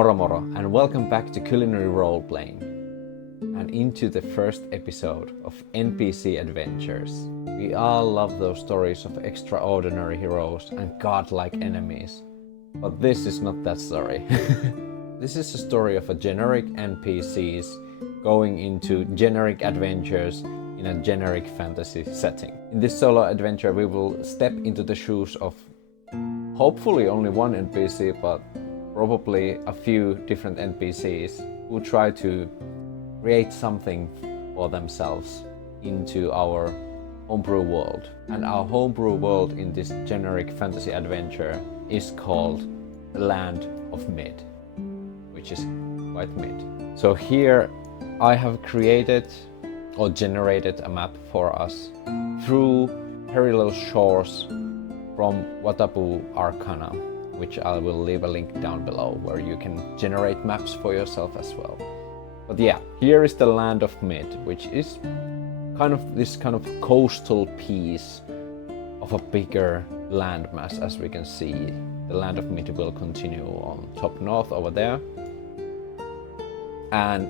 Moro moro, and welcome back to Culinary Roleplaying and into the first episode of NPC Adventures. We all love those stories of extraordinary heroes and godlike enemies, but this is not that story. This is a story of a generic NPCs going into generic adventures in a generic fantasy setting. In this solo adventure we will step into the shoes of hopefully only one NPC, but probably a few different NPCs who try to create something for themselves into our homebrew world. And our homebrew world in this generic fantasy adventure is called the Land of Mid, which is quite mid. So here I have created or generated a map for us through perilous shores from Watapu Arcana, which I will leave a link down below where you can generate maps for yourself as well. But yeah, here is the Land of Mid, which is kind of this kind of coastal piece of a bigger landmass. As we can see, the Land of Mid will continue on top north over there. And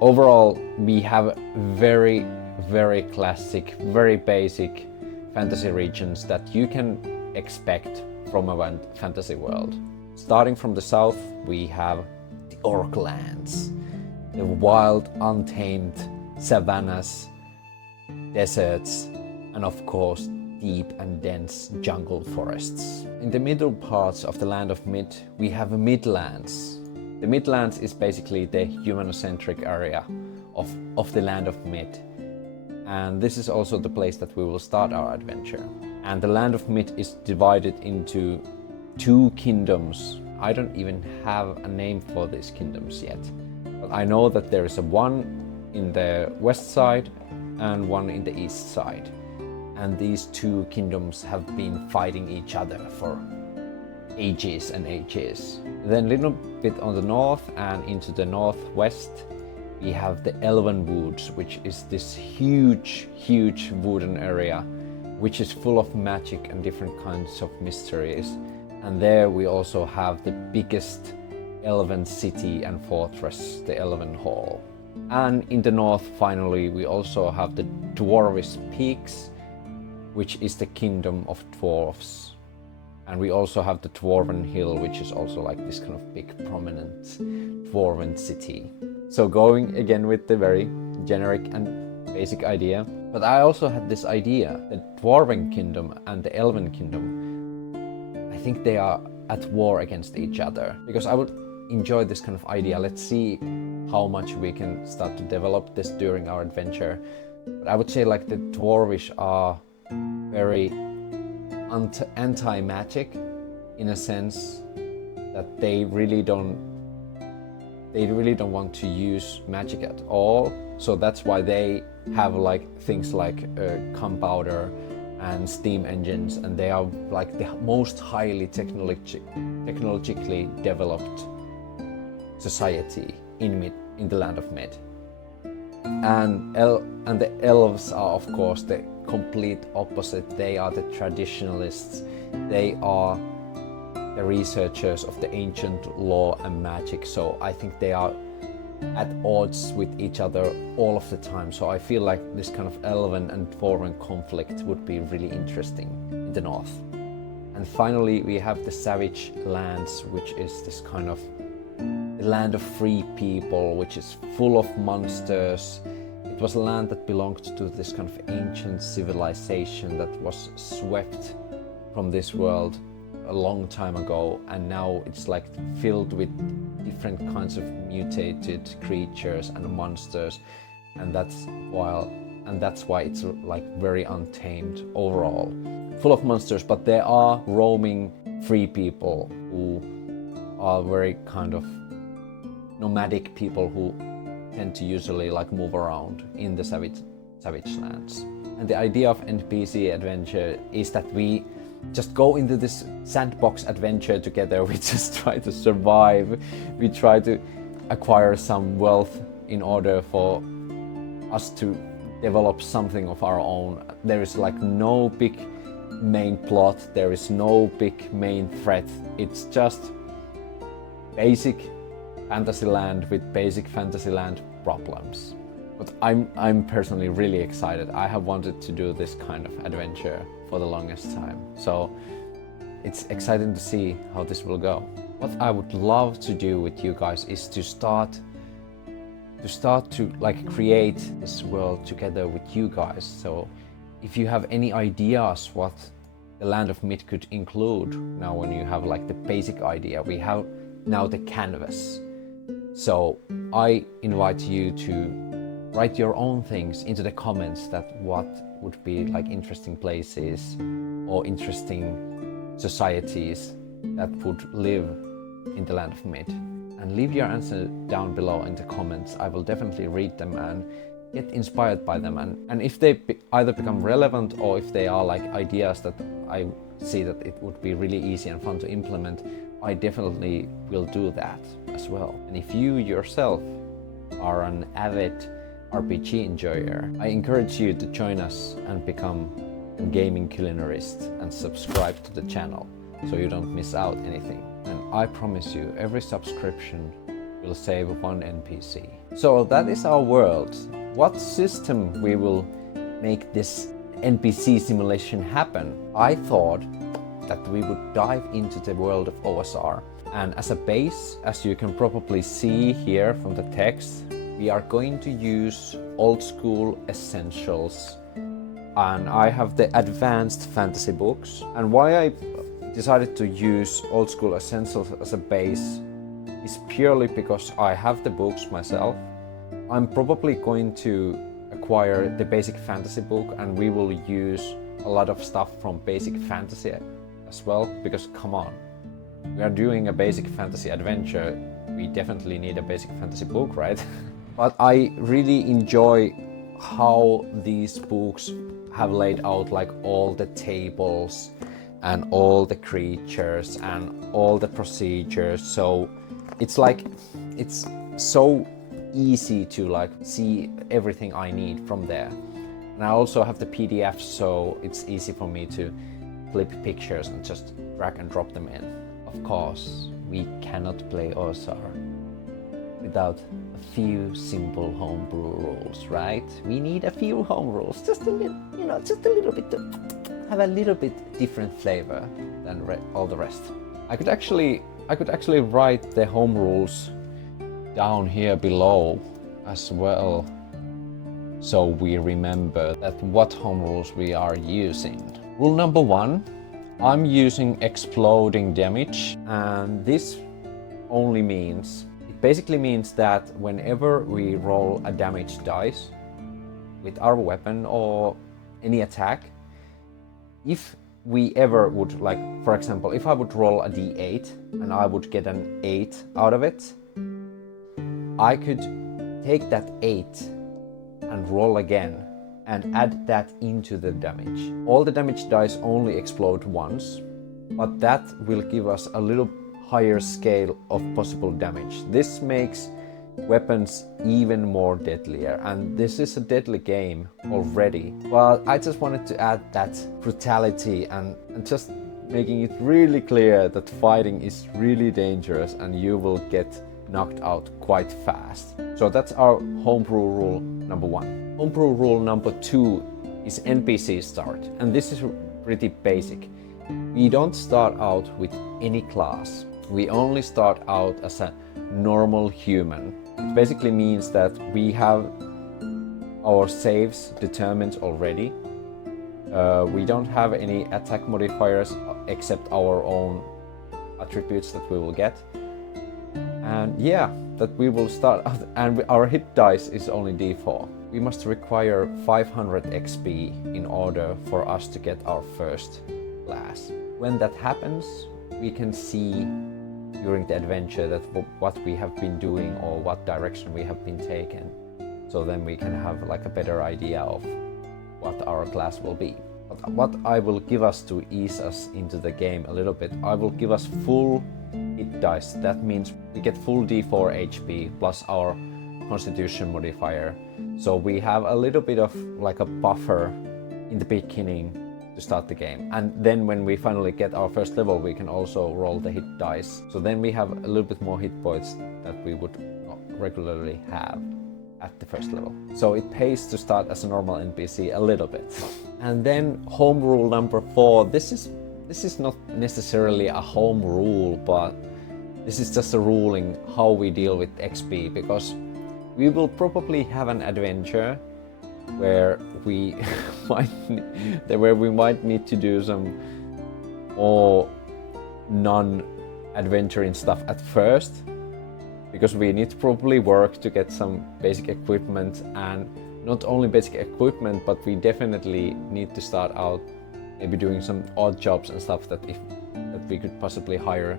overall, we have very, very classic, very basic fantasy regions that you can expect from a fantasy world. Starting from the south, we have the Orklands, the wild, untamed savannas, deserts, and of course, deep and dense jungle forests. In the middle parts of the Land of Mid, we have Midlands. The Midlands is basically the humanocentric area of the Land of Mid. And this is also the place that we will start our adventure. And the Land of Mid is divided into two kingdoms. I don't even have a name for these kingdoms yet, but I know that there is a one in the west side and one in the east side. And these two kingdoms have been fighting each other for ages and ages. Then a little bit on the north and into the northwest, we have the Elven Woods, which is this huge wooden area which is full of magic and different kinds of mysteries. And there we also have the biggest elven city and fortress, the Elven Hall. And in the north, finally, we also have the Dwarvish Peaks, which is the kingdom of dwarves. And we also have the Dwarven Hill, which is also like this kind of big prominent dwarven city. So going again with the very generic and basic idea. But I also had this idea, the Dwarven Kingdom and the Elven Kingdom, I think they are at war against each other. Because I would enjoy this kind of idea. Let's see how much we can start to develop this during our adventure. But I would say like the Dwarvish are very anti-magic in a sense that they really don't want to use magic at all. So that's why they have like things like gunpowder and steam engines, and they are like the most highly technologically developed society in the Land of Mid. And the elves are of course the complete opposite. They are the traditionalists. They are the researchers of the ancient law and magic. So I think they are at odds with each other all of the time. So I feel like this kind of elven and dwarven conflict would be really interesting in the north. And finally we have the Savage Lands, which is this kind of the land of free people, which is full of monsters. It was a land that belonged to this kind of ancient civilization that was swept from this world a long time ago, and now it's like filled with different kinds of mutated creatures and monsters, and that's why it's like very untamed overall, full of monsters. But there are roaming free people who are very kind of nomadic people who tend to usually like move around in the savage lands. And the idea of NPC adventure is that we just go into this sandbox adventure together. We just try to survive. We try to acquire some wealth in order for us to develop something of our own. There is like no big main plot. There is no big main threat. It's just basic Fantasyland with basic Fantasyland problems. But I'm personally really excited. I have wanted to do this kind of adventure for the longest time. So it's exciting to see how this will go. What I would love to do with you guys is to start to like create this world together with you guys. So if you have any ideas what the Land of Myth could include, now when you have like the basic idea, we have now the canvas. So I invite you to write your own things into the comments, that what would be like interesting places or interesting societies that would live in the Land of Myth. And leave your answer down below in the comments. I will definitely read them and get inspired by them. And if they either become relevant or if they are like ideas that I see that it would be really easy and fun to implement, I definitely will do that as well. And if you yourself are an avid RPG enjoyer, I encourage you to join us and become a gaming culinarist and subscribe to the channel so you don't miss out anything. And I promise you, every subscription will save one NPC. So that is our world. What system we will make this NPC simulation happen? I thought that we would dive into the world of OSR. And as a base, as you can probably see here from the text, we are going to use old school essentials. And I have the advanced fantasy books. And why I decided to use old school essentials as a base is purely because I have the books myself. I'm probably going to acquire the basic fantasy book, and we will use a lot of stuff from basic fantasy as well, because come on, we are doing a basic fantasy adventure, we definitely need a basic fantasy book, right? But I really enjoy how these books have laid out like all the tables and all the creatures and all the procedures. So it's like, it's so easy to like see everything I need from there. And I also have the PDF, so it's easy for me to flip pictures and just drag and drop them in. Of course, we cannot play OSR without a few simple homebrew rules, right? We need a few home rules, just a little, you know, just a little bit to have a little bit different flavor than all the rest. I could actually write the home rules down here below as well, so we remember that what home rules we are using. Rule number 1, I'm using exploding damage, and this only means, it basically means that whenever we roll a damage dice with our weapon or any attack, if we ever would, like for example, if I would roll a d8 and I would get an 8 out of it, I could take that 8 and roll again and add that into the damage. All the damage dice only explode once, but that will give us a little higher scale of possible damage. This makes weapons even more deadlier, and this is a deadly game already. But I just wanted to add that brutality and just making it really clear that fighting is really dangerous and you will get knocked out quite fast. So that's our homebrew rule number 1. Homebrew rule number 2 is NPC start, and this is pretty basic. We don't start out with any class. We only start out as a normal human. It basically means that we have our saves determined already. We don't have any attack modifiers except our own attributes that we will get. And yeah, that we will start out, and our hit dice is only d4. We must require 500 XP in order for us to get our first class. When that happens, we can see during the adventure that what we have been doing or what direction we have been taken. So then we can have like a better idea of what our class will be. But what I will give us to ease us into the game a little bit, I will give us full hit dice. That means we get full d4 HP plus our constitution modifier. So we have a little bit of like a buffer in the beginning to start the game. And then when we finally get our first level, we can also roll the hit dice. So then we have a little bit more hit points that we would not regularly have at the first level. So it pays to start as a normal NPC a little bit. And then home rule number 4. This is not necessarily a home rule, but this is just a ruling how we deal with XP, because we will probably have an adventure where we might need to do some more non-adventuring stuff at first, because we need to probably work to get some basic equipment, and not only basic equipment, but we definitely need to start out maybe doing some odd jobs and stuff that we could possibly hire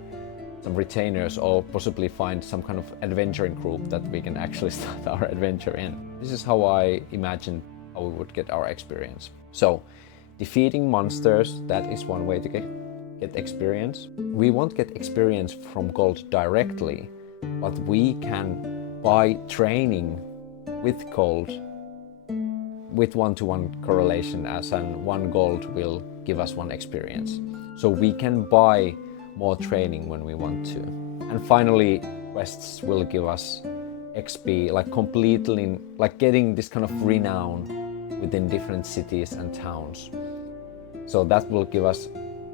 some retainers, or possibly find some kind of adventuring group that we can actually start our adventure in. This is how I imagine how we would get our experience. So, defeating monsters, that is one way to get experience. We won't get experience from gold directly, but we can buy training with gold with 1-to-1 correlation, as in 1 gold will give us 1 experience. So we can buy more training when we want to. And finally, quests will give us XP, like completely, like getting this kind of renown within different cities and towns. So that will give us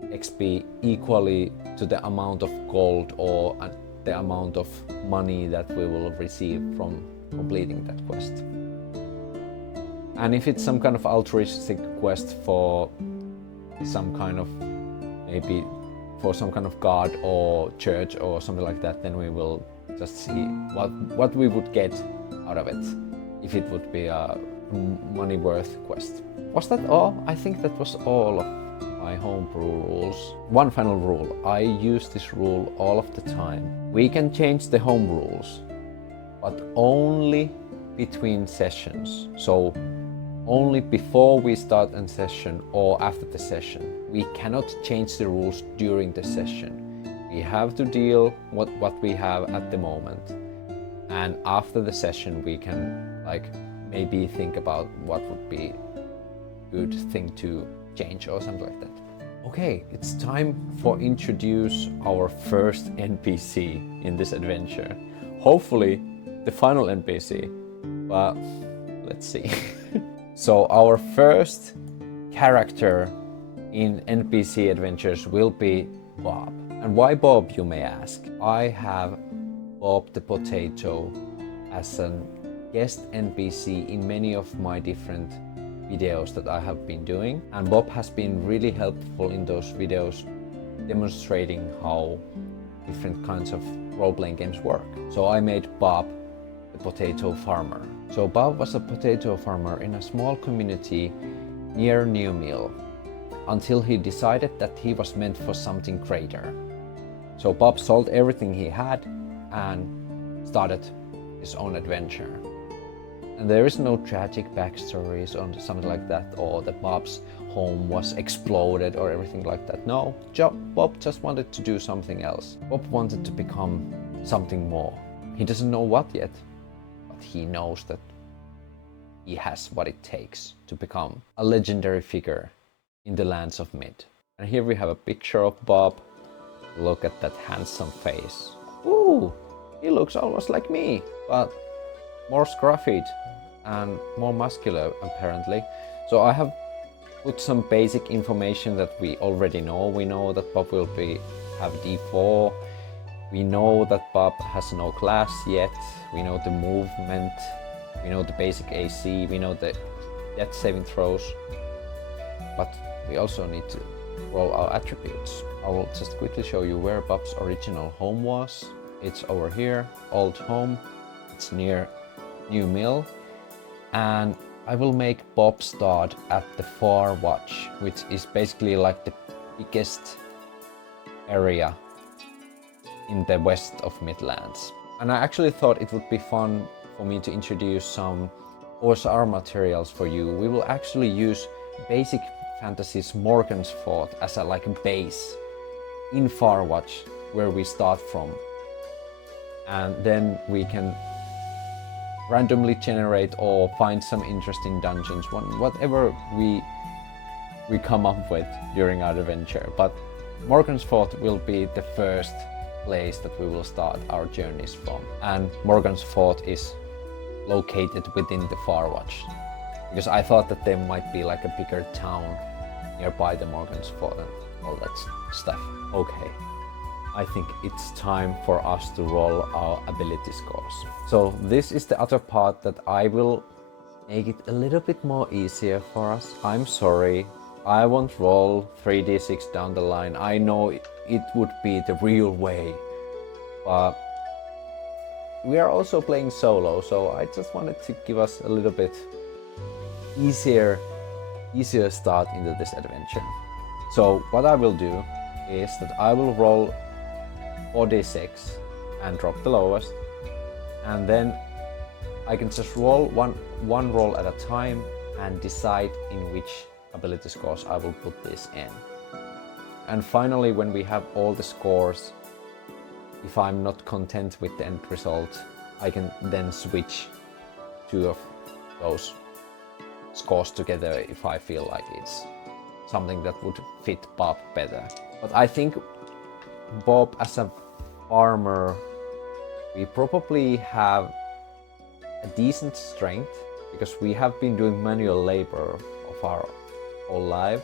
XP equally to the amount of gold or the amount of money that we will receive from completing that quest. And if it's some kind of altruistic quest for some kind of, maybe for some kind of god or church or something like that, then we will just see what we would get out of it, if it would be a money worth quest. Was that all? I think that was all of my homebrew rules. One final rule. I use this rule all of the time. We can change the home rules, but only between sessions. So only before we start a session or after the session. We cannot change the rules during the session. We have to deal with what we have at the moment. And after the session we can maybe think about what would be a good thing to change or something like that. Okay, it's time for introduce our first NPC in this adventure. Hopefully the final NPC, but let's see. So our first character in NPC Adventures will be Bob. And why Bob, you may ask? I have Bob the Potato as a guest NPC in many of my different videos that I have been doing. And Bob has been really helpful in those videos, demonstrating how different kinds of role-playing games work. So I made Bob the Potato Farmer. So Bob was a potato farmer in a small community near New Mill, until he decided that he was meant for something greater. So Bob sold everything he had and started his own adventure. And there is no tragic backstories or something like that, or that Bob's home was exploded or everything like that. No, Bob just wanted to do something else. Bob wanted to become something more. He doesn't know what yet, but he knows that he has what it takes to become a legendary figure in the lands of Mid. And here we have a picture of Bob. Look at that handsome face. Ooh, he looks almost like me, but more scruffy and more muscular apparently. So I have put some basic information that we already know. We know that Bob will have D4. We know that Bob has no class yet. We know the movement. We know the basic AC. We know the death saving throws. But we also need to roll our attributes. I will just quickly show you where Bob's original home was. It's over here, old home. It's near New Mill. And I will make Bob start at the Far Watch, which is basically like the biggest area in the west of Midlands. And I actually thought it would be fun for me to introduce some OSR materials for you. We will actually use basic Fantasy's Morgan's Fort as a base in Far Watch, where we start from. And then we can randomly generate or find some interesting dungeons, whatever we we come up with during our adventure. But Morgan's Fort will be the first place that we will start our journeys from. And Morgan's Fort is located within the Farwatch, because I thought that there might be like a bigger town nearby the Morgan's Fort and all that stuff. Okay, I think it's time for us to roll our ability scores. So this is the other part that I will make it a little bit more easier for us. I'm sorry, I won't roll 3d6 down the line. I know it would be the real way, but we are also playing solo, so I just wanted to give us a little bit easier start into this adventure. So what I will do is that I will roll 4d6 and drop the lowest, and then I can just roll one roll at a time and decide in which ability scores I will put this in. And finally, when we have all the scores, if I'm not content with the end result, I can then switch two of those scores together if I feel like it's something that would fit Bob better. But I think Bob, as a farmer, we probably have a decent strength because we have been doing manual labor of our whole life.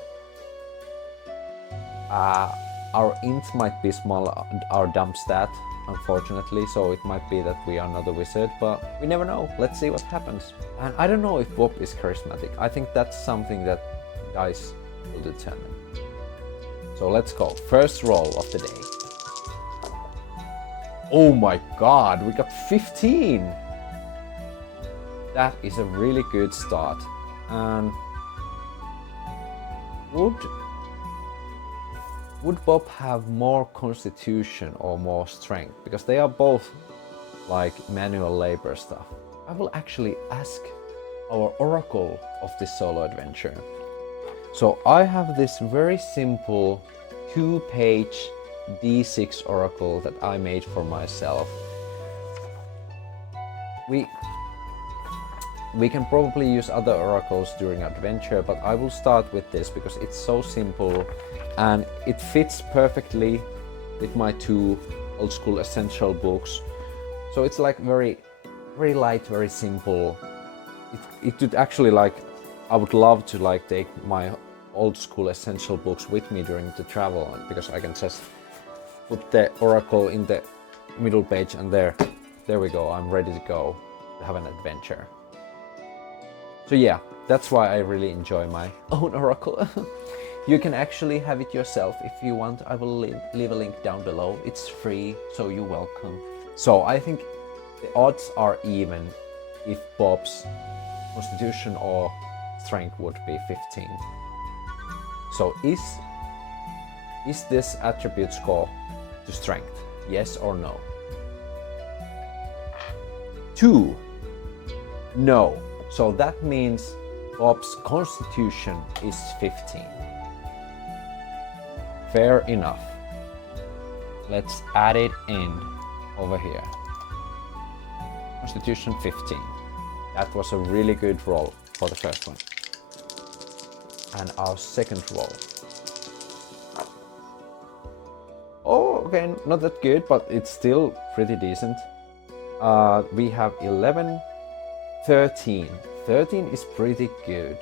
Our int might be small, our dump stat, unfortunately, so it might be that we are not a wizard, but we never know. Let's see what happens. And I don't know if Bob is charismatic. I think that's something that dice will determine. So let's go. First roll of the day. Oh my god, we got 15! That is a really good start. And would Bob have more constitution or more strength? Because they are both like manual labor stuff. I will actually ask our oracle of this solo adventure. So I have this very simple 2-page D6 oracle that I made for myself. We can probably use other oracles during adventure, but I will start with this because it's so simple and it fits perfectly with my 2 old school essential books. So it's like very light, very simple. It would actually, like, I would love to like take my old school essential books with me during the travel, because I can just put the oracle in the middle page and there we go. I'm ready to go to have an adventure. So yeah, that's why I really enjoy my own oracle. You can actually have it yourself if you want. I will leave a link down below. It's free, so you're welcome. So I think the odds are even if Bob's constitution or strength would be 15. So is this attribute score to strength? Yes or no? 2. No. So that means Bob's constitution is 15. Fair enough. Let's add it in over here. Constitution 15. That was a really good roll for the first one. And our second roll. Oh, okay, not that good, but it's still pretty decent. We have 11, 13. 13 is pretty good.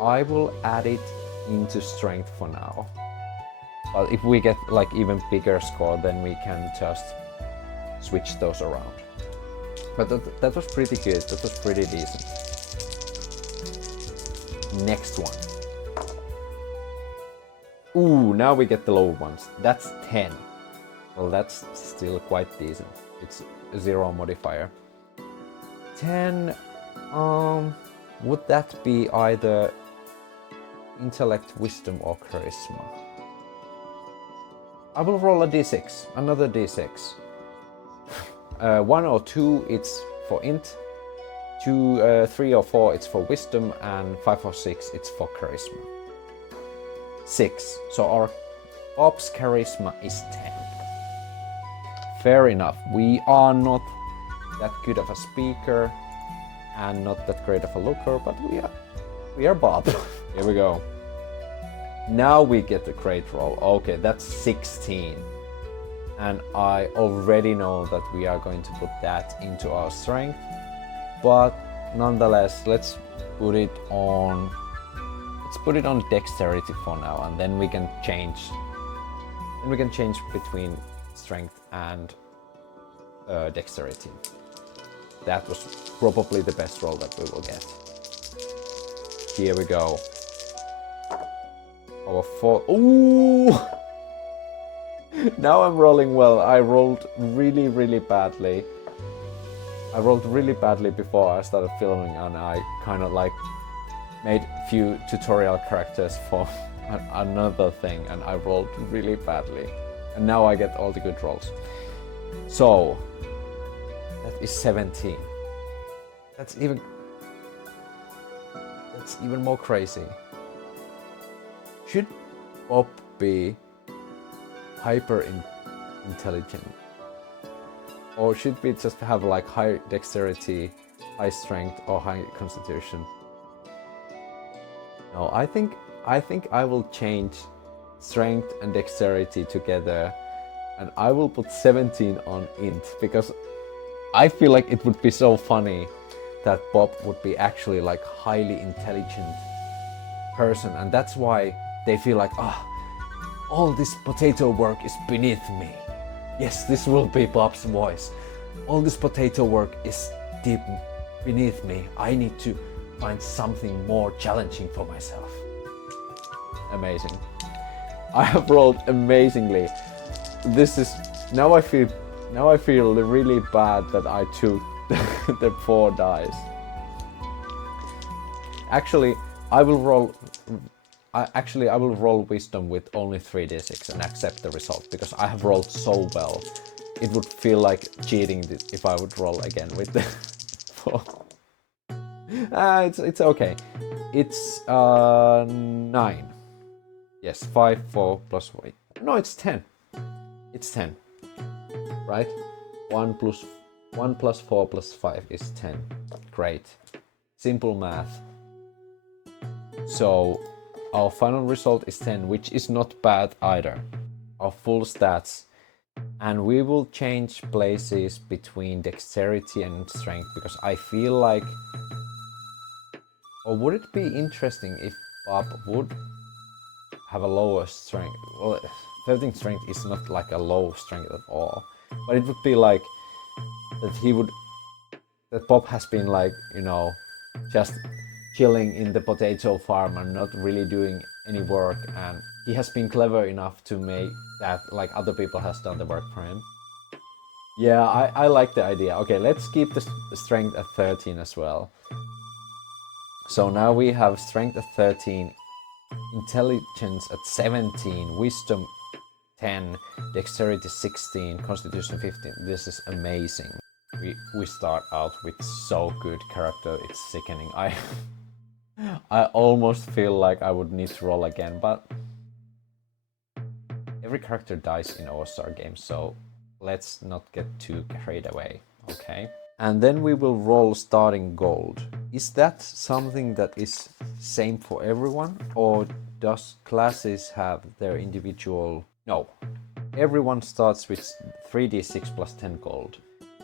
I will add it into strength for now. But if we get like even bigger score, then we can just switch those around. But that was pretty good. That was pretty decent. Next one. Ooh, now we get the low ones. That's 10. Well, that's still quite decent. It's a 0 modifier. 10, would that be either intellect, wisdom, or charisma? I will roll a d6, another d6. 1 or 2, it's for int. 2, 3 or 4, it's for wisdom, and 5 or 6, it's for charisma. 6. So our Bob's charisma is 10. Fair enough. We are not that good of a speaker and not that great of a looker, but we are Bob. Here we go. Now we get the great roll. Okay, that's 16. And I already know that we are going to put that into our strength. But nonetheless, let's put it on dexterity for now, and then we can change. Then we can change between strength and dexterity. That was probably the best roll that we will get. Here we go. Our 4. Ooh! Now I'm rolling well. I rolled really badly. I rolled really badly before I started filming, and I kind of like made a few tutorial characters for another thing, and I rolled really badly. And now I get all the good rolls. So that is 17. That's even more crazy. Should Bob be hyper intelligent? Or should we just have like high dexterity, high strength, or high constitution? No, I think I will change strength and dexterity together, and I will put 17 on int, because I feel like it would be so funny that Bob would be actually like highly intelligent person, and that's why they feel like, all this potato work is beneath me. Yes, this will be Bob's voice. All this potato work is deep beneath me. I need to find something more challenging for myself. Amazing. I have rolled amazingly. This is now I feel really bad that I took the 4 dice. Actually, I will roll wisdom with only 3d6 and accept the result, because I have rolled so well. It would feel like cheating if I would roll again with the 4. It's okay. It's 9. Yes, 5, 4 plus 8. No, it's 10. It's 10. Right? 1 plus 4 plus 5 is 10. Great. Simple math. So our final result is 10, which is not bad either. Our full stats. And we will change places between dexterity and strength, because I feel like... Or would it be interesting if Bob would have a lower strength? Well, 13 strength is not like a low strength at all. But it would be like that Bob has been like, just chilling in the potato farm and not really doing any work, and he has been clever enough to make that like other people has done the work for him. Yeah, I like the idea. Okay, let's keep the strength at 13 as well. So now we have strength at 13, intelligence at 17, wisdom 10, dexterity 16, constitution 15. This is amazing. We start out with so good character, it's sickening. I almost feel like I would need to roll again, but every character dies in OSR games, so let's not get too carried away, okay? And then we will roll starting gold. Is that something that is same for everyone, or does classes have their individual... No, everyone starts with 3d6 plus 10 gold.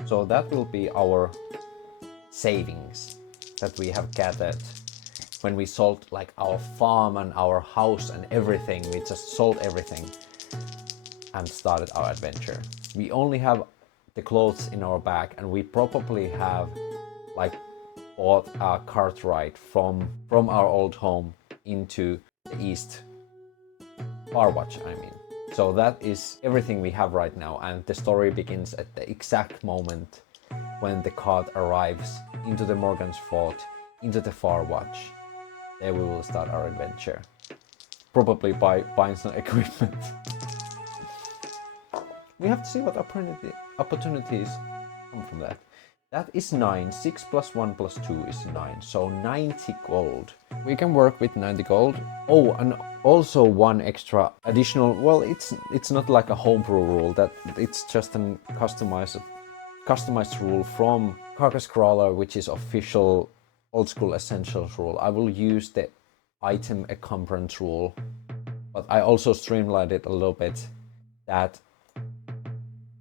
So that will be our savings that we have gathered when we sold like our farm and our house and everything. We just sold everything and started our adventure. We only have the clothes in our bag, and we probably have like bought a cart ride from our old home into the east Farwatch, I mean. So that is everything we have right now, and the story begins at the exact moment when the cart arrives into the Morgan's Fort, into the Farwatch. There we will start our adventure. Probably by buying some equipment. We have to see what opportunities come from that. That is 9. 6 plus 1 plus 2 is 9. So 90 gold. We can work with 90 gold. Oh, and also one extra additional... Well, it's not like a homebrew rule. That it's just a customized rule from Carcass Crawler, which is official old school essentials rule. I will use the item encumbrance rule But I also streamlined it a little bit that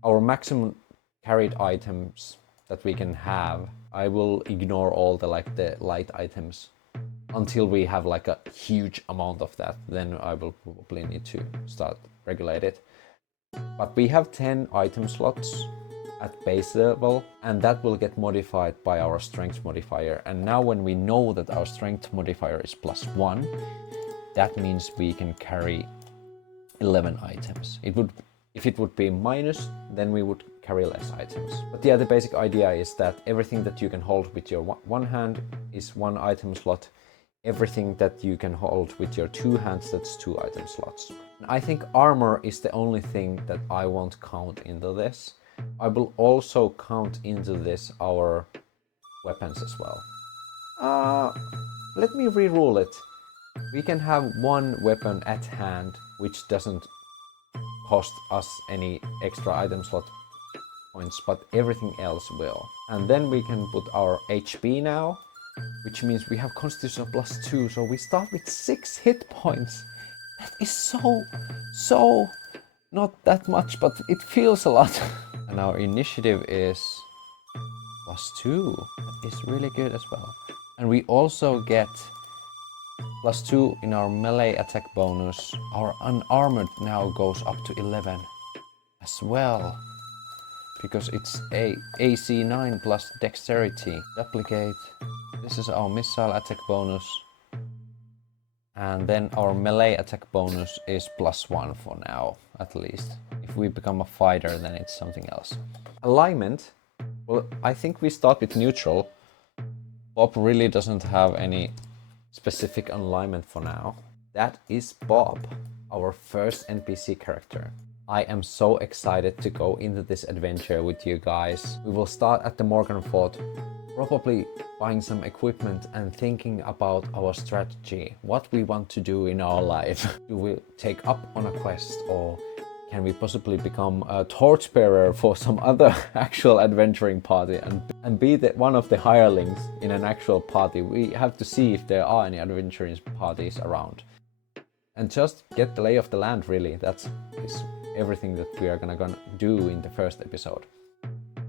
our maximum carried items that we can have, I will ignore all the light items until we have like a huge amount of that. Then I will probably need to start regulate it. But we have 10 item slots at base level, and that will get modified by our strength modifier. And now when we know that our strength modifier is +1, that means we can carry 11 items. If it would be minus, then we would carry less items. But yeah, the basic idea is that everything that you can hold with your one hand is 1 item slot. Everything that you can hold with your 2 hands, that's 2 item slots. I think armor is the only thing that I won't count into this. I will also count into this our weapons as well. Let me re-rule it. We can have 1 weapon at hand which doesn't cost us any extra item slot points, but everything else will. And then we can put our HP now, which means we have Constitution +2, so we start with 6 hit points. That is so not that much, but it feels a lot. And our initiative is +2. That is really good as well. And we also get +2 in our melee attack bonus. Our unarmored now goes up to 11 as well, because it's a AC 9 plus dexterity. Duplicate. This is our missile attack bonus. And then our melee attack bonus is +1 for now, at least. If we become a fighter, then it's something else. Alignment. Well, I think we start with neutral. Bob really doesn't have any specific alignment for now. That is Bob, our first NPC character. I am so excited to go into this adventure with you guys. We will start at the Morgan Fort, probably buying some equipment and thinking about our strategy, what we want to do in our life. Do we take up on a quest, or can we possibly become a torchbearer for some other actual adventuring party and be one of the hirelings in an actual party? We have to see if there are any adventuring parties around. And just get the lay of the land, really. That's everything that we are gonna do in the first episode.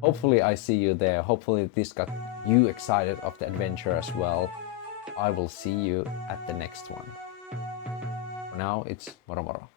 Hopefully I see you there. Hopefully this got you excited of the adventure as well. I will see you at the next one. For now, it's moro moro.